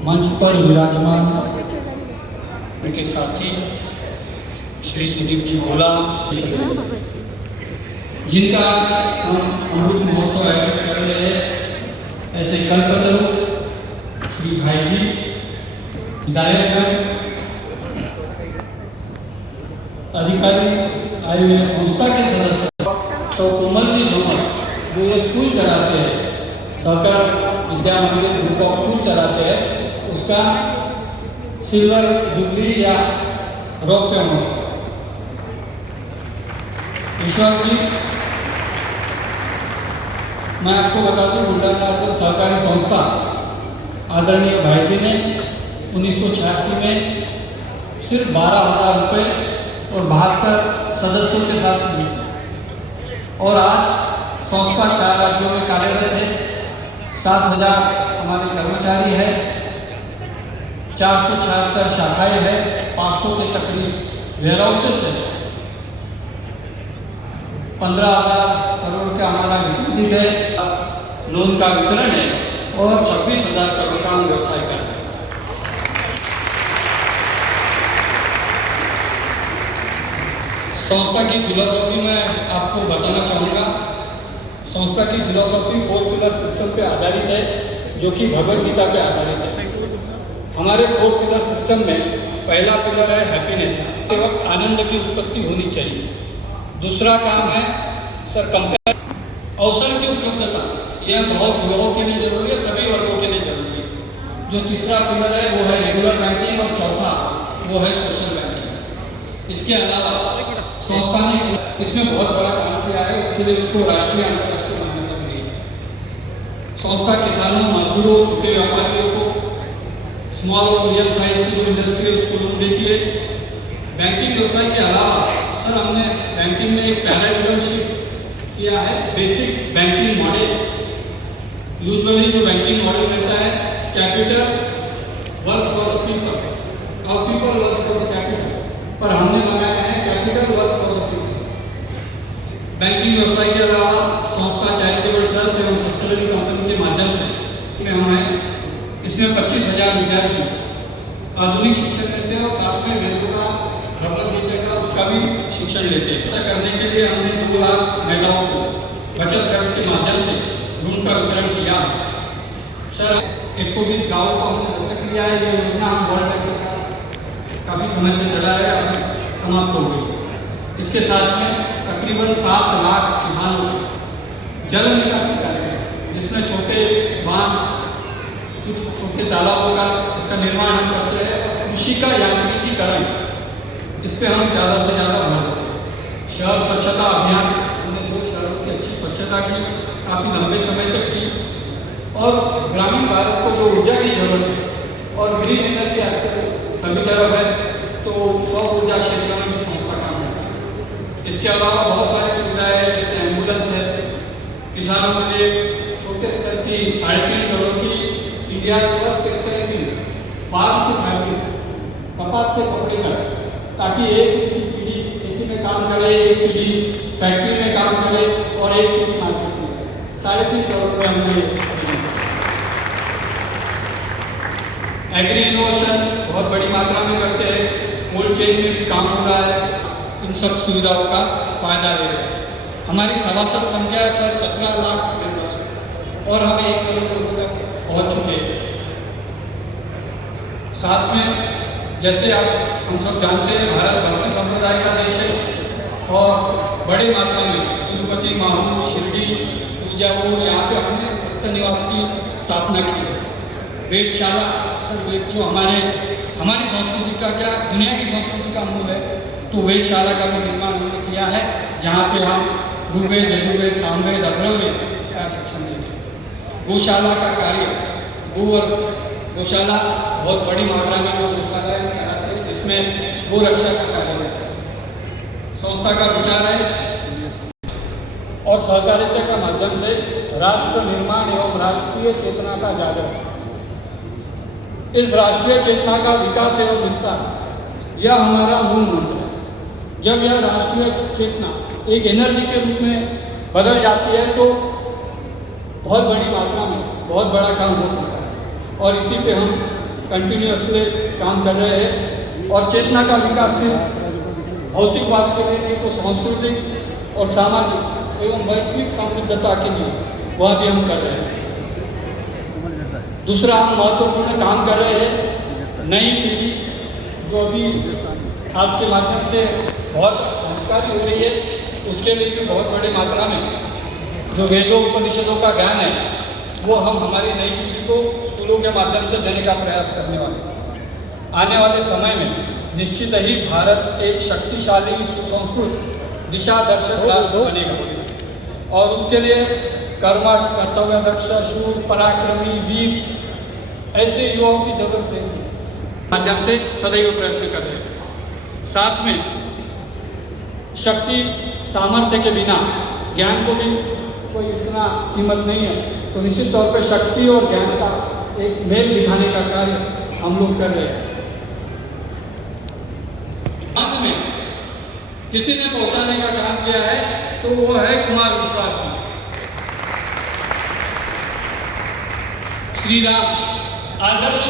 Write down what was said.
मंच पर विराजमान उनके साथी श्री सुदीप जी भोला, जिनका हम अमृत महोत्सव आयोजित कर रहे हैं, ऐसे कल्पतरु श्री भाई जी, हिदायतगढ़ अधिकारी आए हुए संस्था के सदस्य तो कोमल जी झोमर जो ये स्कूल चलाते हैं, सहकार विद्या मंदिर ग्रुप ऑफ स्कूल चलाते हैं, उसका सिल्वर जुबली या रौप्य महोत्सव। ईश्वर जी, मैं आपको बता दूं, मुंडानार्दन सहकारी संस्था आदरणीय भाई जी ने 1986 में सिर्फ 12,000 रुपये और 72 सदस्यों के साथ दी, और आज संस्था 4 राज्यों में कार्यरत है। 7,000 हमारे कर्मचारी है, 476 शाखाएं है, 500 के तकरीब वेयर हाउसेस है, 15,000 करोड़ का हमारा डिपॉजिट है, लोन का वितरण है और 26,000 करोड़ का हम व्यवसाय करते हैं। संस्था की फिलॉसफी में आपको बताना चाहूँगा। संस्था की फिलॉसफी 4 पिलर सिस्टम पे आधारित है, जो कि भगवद गीता पे आधारित है। हमारे 4 पिलर सिस्टम में पहला पिलर है हैप्पीनेस, के वक्त आनंद की उत्पत्ति होनी चाहिए। दूसरा काम है सर कंपेयर, अवसर की उपलब्धता, यह बहुत लोगों के लिए जरूरी है, सभी वर्गों के लिए जरूरी है। जो तीसरा पिलर है वो है रेगुलर बैंकिंग, और चौथा वो है सोशल बैंकिंग। इसके अलावा संस्था ने इसमें बहुत बड़ा काम किया है, उसके लिए उसको राष्ट्रीय अंतर्राष्ट्रीय मान्यता मिली है। संस्था किसानों, मजदूरों, छोटे व्यापारियों को स्मॉल और मीडियम साइज की जो इंडस्ट्री है उसको लोन देती है। बैंकिंग व्यवसाय के अलावा सर हमने बैंकिंग में एक पैराडाइम शिफ्ट किया है, बेसिक बैंकिंग मॉडल। यूजुअली जो बैंकिंग मॉडल रहता है, capital work for the people और people work for the capital, पर हमने लगाया है capital work for the people. Banking व्यवसाय के अलावा संस्था चैरिटेबल ट्रस्ट एवं सब्सिडरी कंपनी के माध्यम से हमें इसमें 25,000 विद्यार्थी आधुनिक शिक्षण लेते हैं और साथ में वेदों का, भगवद गीता का, उसका भी शिक्षण लेते हैं। ऐसा करने के लिए हमने 2 लाख महिलाओं को बचत घर के माध्यम से ऋण का वितरण किया। सर 120 गाँवों को हमने दत्तक लिया है। ये योजना हम वर्ल्ड बैंक का काफ़ी समय से चला है, अब समाप्त हो गई। इसके साथ में तकरीबन 7 लाख किसानों को जल निकासी कार्यक्रम, जिसमें छोटे बांध, कुछ छोटे तालाबों का इसका निर्माण हम करते हैं। कृषि का यांत्रिकीकरण, इस पर हम ज़्यादा से ज़्यादा भर देते हैं। शहर स्वच्छता अभियान, हमने 2 शहरों की अच्छी स्वच्छता की, काफ़ी लंबे समय तक की। और ग्रामीण भारत को जो ऊर्जा की जरूरत है और ग्रीन एनर्जी आजकल सभी तरफ है, तो सौर ऊर्जा क्षेत्र में भी संस्था काम करती है। इसके अलावा बहुत सारी सुविधाएं हैं, जैसे एम्बुलेंस है, किसानों के लिए छोटे स्तर की 3.5 करोड़ की India first textile mill, farm to fabric, कपास से कपड़े का, ताकि एक पीढ़ी खेती में काम करे, एक पीढ़ी फैक्ट्री में काम करे और एक पीढ़ी मार्केट में करे। 3.5 करोड़ रुपये हमने। एग्री इनोवेशन बहुत बड़ी मात्रा में करते हैं, कोल्ड चेन में भी काम हो रहा है। इन सब सुविधाओं का फायदा ले रहे हैं। हमारी सभासद संख्या है सर 17 लाख मेंबर्स, और हम 1 करोड़ लोगों तक पहुँच चुके हैं। साथ में जैसे आप हम सब जानते हैं, भारत भक्ति संप्रदाय का देश है और बड़े मात्रा में तिरुपति, माहू, शिरडी, पूजापुर, यहाँ पे हमने भक्त निवास की स्थापना की है। वेदशाला, सर वेद जो हमारी संस्कृति का, क्या दुनिया की संस्कृति का मूल है, तो वेदशाला का भी निर्माण हमने किया है, जहाँ पे हम ऋग्वेद, यजुर्वेद, सामवेद, अथर्ववेद का शिक्षण देते हैं। गौशाला का कार्य, गौशाला बहुत बड़ी मात्रा में जो गौशालाएं चलाते हैं, जिसमें गो रक्षा का कार्य है। संस्था का विचार है और सहकारिता के माध्यम से राष्ट्र निर्माण एवं राष्ट्रीय चेतना का जागरण। इस राष्ट्रीय चेतना का विकास एवं विस्तार, यह हमारा मूल मंत्र है। जब यह राष्ट्रीय चेतना एक एनर्जी के रूप में बदल जाती है, तो बहुत बड़ी मात्रा में बहुत बहुत बड़ा काम हो सकता है और इसी पे हम कंटिन्यूअसली काम कर रहे हैं। और चेतना का विकास सिर्फ भौतिकवाद के लिए नहीं तो सांस्कृतिक और सामाजिक एवं वैश्विक समृद्धता के लिए वह भी हम कर रहे हैं। दूसरा हम महत्वपूर्ण काम कर रहे हैं, नई पीढ़ी जो अभी आपके माध्यम से बहुत संस्कारी हो रही है, उसके लिए भी बहुत बड़ी मात्रा में जो वेदों उपनिषदों का ज्ञान है वो हम हमारी नई पीढ़ी को स्कूलों के माध्यम से देने का प्रयास करने वाले हैं। आने वाले समय में निश्चित ही भारत एक शक्तिशाली सुसंस्कृत दिशा दर्शक राष्ट्र बनेगा और उसके लिए कर्मठ, कर्तव्यदक्ष, शूर, पराक्रमी, वीर ऐसे युवाओं की जरूरत है। माध्यम से सदैव प्रयत्न कर रहे हैं। साथ में शक्ति सामर्थ्य के बिना ज्ञान को भी कोई इतना कीमत नहीं है, तो निश्चित तौर पर शक्ति और ज्ञान का एक मेल बिठाने का कार्य हम लोग कर रहे हैं। अंत में किसी ने पहुंचाने का काम किया है तो वो है कुमार विश्वास जी। श्री राम आदर्श